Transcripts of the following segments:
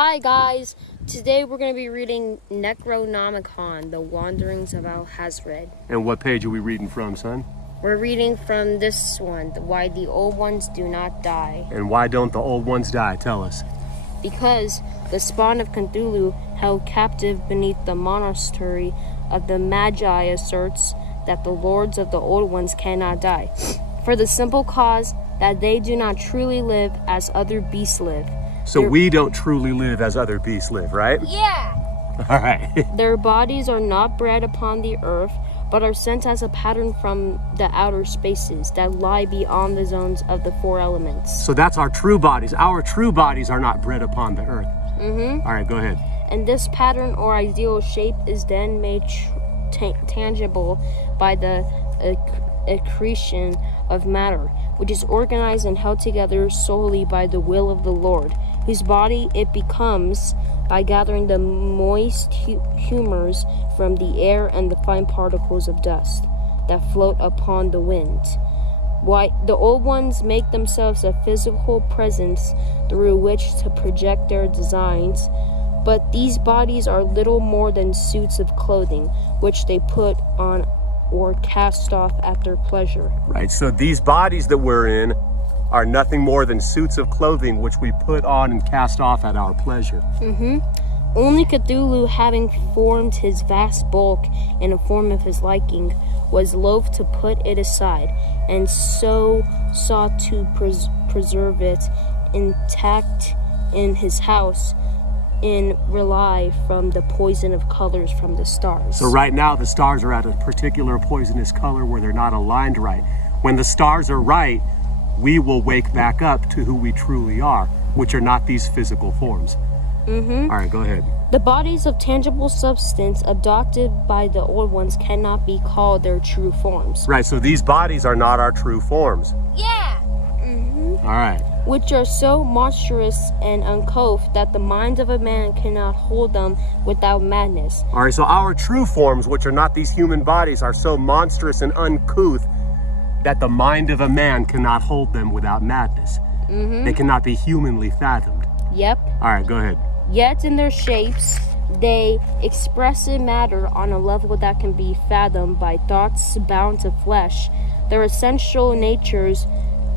Hi guys, today we're going to be reading Necronomicon, the Wanderings of Alhazred. And what page are we reading from, son? We're reading from this one, Why the Old Ones Do Not Die. And why don't the old ones die? Tell us. Because the spawn of Cthulhu, held captive beneath the monastery of the Magi, asserts that the lords of the old ones cannot die, for the simple cause that they do not truly live as other beasts live. So we don't truly live as other beasts live, right? Yeah! All right. Their bodies are not bred upon the earth, but are sent as a pattern from the outer spaces that lie beyond the zones of the four elements. So that's our true bodies. Our true bodies are not bred upon the earth. All right, go ahead. And this pattern or ideal shape is then made tangible by the accretion of matter, which is organized and held together solely by the will of the Lord, whose body it becomes by gathering the moist humors from the air and the fine particles of dust that float upon the wind. Why the old ones make themselves a physical presence through which to project their designs, but these bodies are little more than suits of clothing, which they put on or cast off at their pleasure. Right, so these bodies that we're in are nothing more than suits of clothing which we put on and cast off at our pleasure. Only Cthulhu, having formed his vast bulk in a form of his liking, was loath to put it aside, and so sought to preserve it intact in his house, in rely from the poison of colors from the stars. So right now the stars are at a particular poisonous color where they're not aligned right. When the stars are right, we will wake back up to who we truly are, which are not these physical forms. All right, go ahead. The bodies of tangible substance adopted by the old ones cannot be called their true forms. Right, so these bodies are not our true forms. Yeah! All right. Which are so monstrous and uncouth that the mind of a man cannot hold them without madness. All right, so our true forms, which are not these human bodies, are so monstrous and uncouth that the mind of a man cannot hold them without madness. They cannot be humanly fathomed. Yep. All right, go ahead. Yet in their shapes, they express in matter on a level that can be fathomed by thoughts bound to flesh. Their essential natures,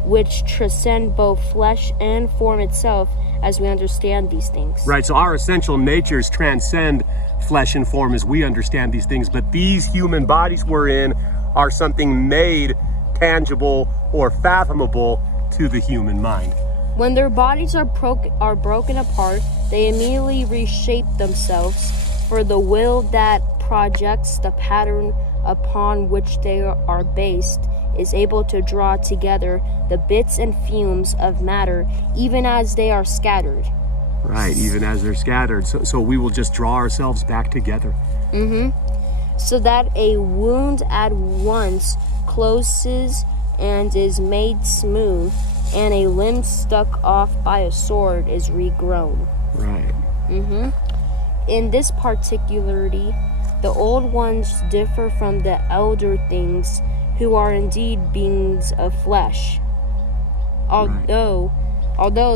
which transcend both flesh and form itself as we understand these things. Right, so our essential natures transcend flesh and form as we understand these things, but these human bodies we're in are something made tangible or fathomable to the human mind. When their bodies are broken apart, they immediately reshape themselves, for the will that projects the pattern upon which they are based is able to draw together the bits and fumes of matter even as they are scattered. Right, even as they're scattered. So we will just draw ourselves back together. So that a wound at once closes and is made smooth, and a limb stuck off by a sword is regrown. Right. In this particularity, the old ones differ from the elder things, who are indeed beings of flesh, although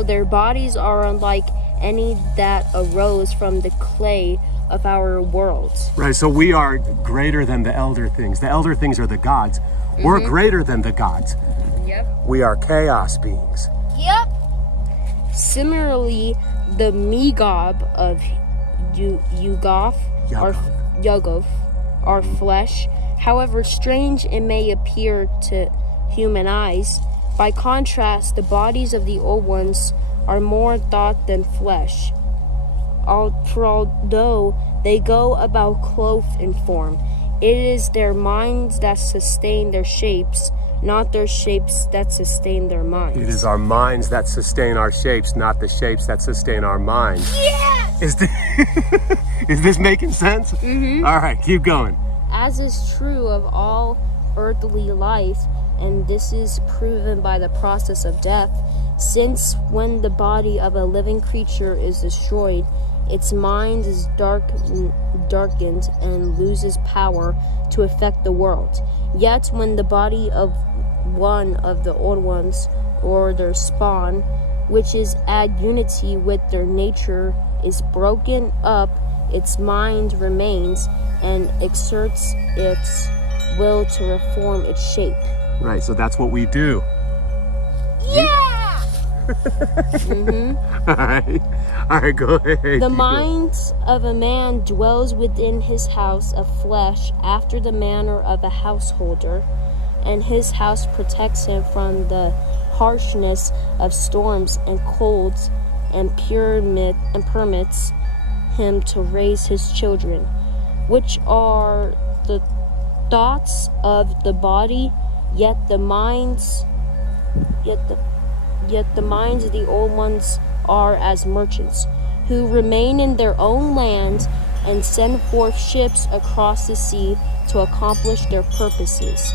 their bodies are unlike any that arose from the clay of our world. Right, so we are greater than the elder things. The elder things are the gods. We're greater than the gods. Yep. We are chaos beings. Yep. Similarly, the Megob of Yuggoth are flesh. However strange it may appear to human eyes, by contrast, the bodies of the old ones are more thought than flesh. For although they go about clothed in form, it is their minds that sustain their shapes, not their shapes that sustain their minds. It is our minds that sustain our shapes, not the shapes that sustain our minds. Yes! Is this making sense? All right, keep going. As is true of all earthly life, and this is proven by the process of death, since when the body of a living creature is destroyed, its mind is darkened and loses power to affect the world. Yet when the body of one of the old ones or their spawn which is at unity with their nature, is broken up, its mind remains and exerts its will to reform its shape. Right, so that's what we do. Yeah! All right, go ahead. The mind of a man dwells within his house of flesh after the manner of a householder, and his house protects him from the harshness of storms and colds, and permits him to raise his children, which are the thoughts of the body, yet the minds of the old ones are as merchants, who remain in their own land and send forth ships across the sea to accomplish their purposes,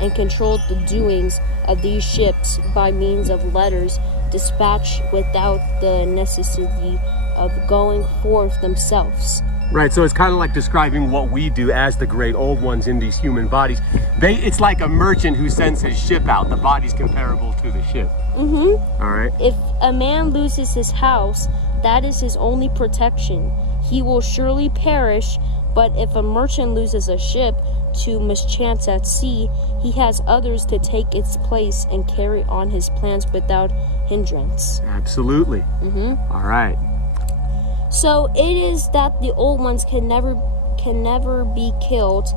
and control the doings of these ships by means of letters dispatched without the necessity of going forth themselves. Right, so it's kind of like describing what we do as the great old ones in these human bodies. It's like a merchant who sends his ship out. The body's comparable to the ship. All right. If a man loses his house, that is his only protection. He will surely perish, but if a merchant loses a ship to mischance at sea, he has others to take its place and carry on his plans without hindrance. Absolutely. All right. So it is that the old ones can never be killed,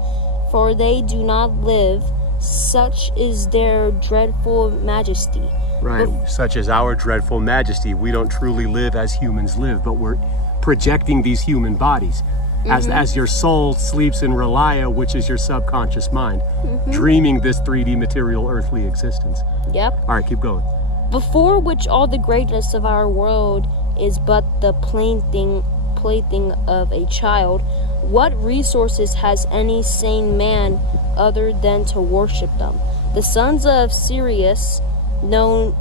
for they do not live. Such is their dreadful majesty. Right, such as our dreadful majesty. We don't truly live as humans live, but we're projecting these human bodies. As your soul sleeps in Relaya, which is your subconscious mind, dreaming this 3D material earthly existence. Yep. All right, keep going. Before which all the greatness of our world is but the plaything of a child, what resources has any sane man other than to worship them? The sons of Sirius know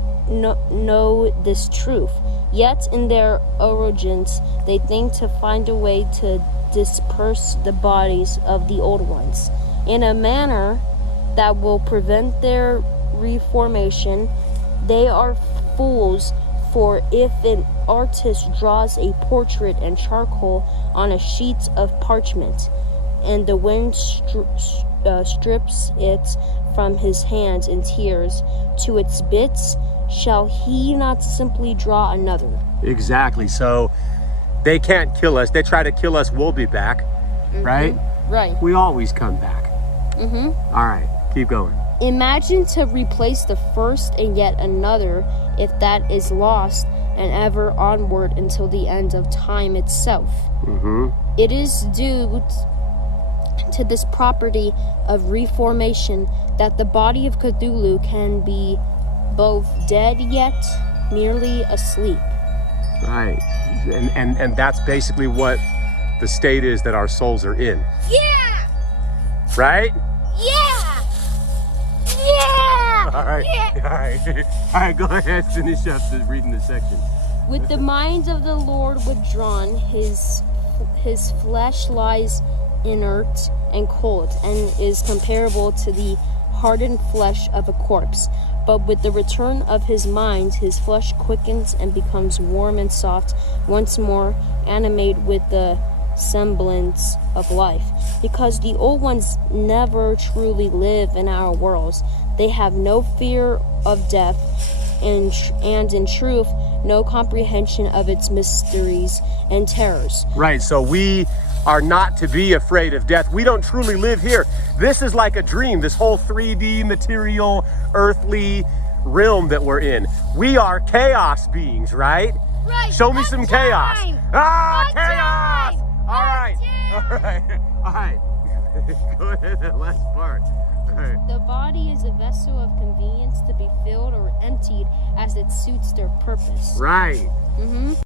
this truth, yet in their arrogance they think to find a way to disperse the bodies of the old ones in a manner that will prevent their reformation. They are fools, for if an artist draws a portrait in charcoal on a sheet of parchment, and the wind strips it from his hands in tears to its bits, shall he not simply draw another? Exactly. So they can't kill us. They try to kill us, we'll be back. Right? Right. We always come back. All right, keep going. Imagine to replace the first and yet another, if that is lost, and ever onward until the end of time itself. It is due to this property of reformation that the body of Cthulhu can be both dead yet merely asleep. Right. And that's basically what the state is that our souls are in. Yeah! Right? Yeah! Yeah! All right. Yeah! All right. All right, go ahead, finish up reading this section. With the mind of the Lord withdrawn, his flesh lies inert and cold, and is comparable to the hardened flesh of a corpse. But with the return of his mind, his flesh quickens and becomes warm and soft, once more animated with the semblance of life. Because the old ones never truly live in our worlds, they have no fear of death, and in truth, no comprehension of its mysteries and terrors. Right, so we are not to be afraid of death. We don't truly live here. This is like a dream, this whole 3D material, earthly realm that we're in. We are chaos beings, right? Right. Show me some chaos. Ah, chaos! Time. All right, all right, all right. Go ahead, that last part. All right. The body is a vessel of convenience to be filled or emptied as it suits their purpose. Right.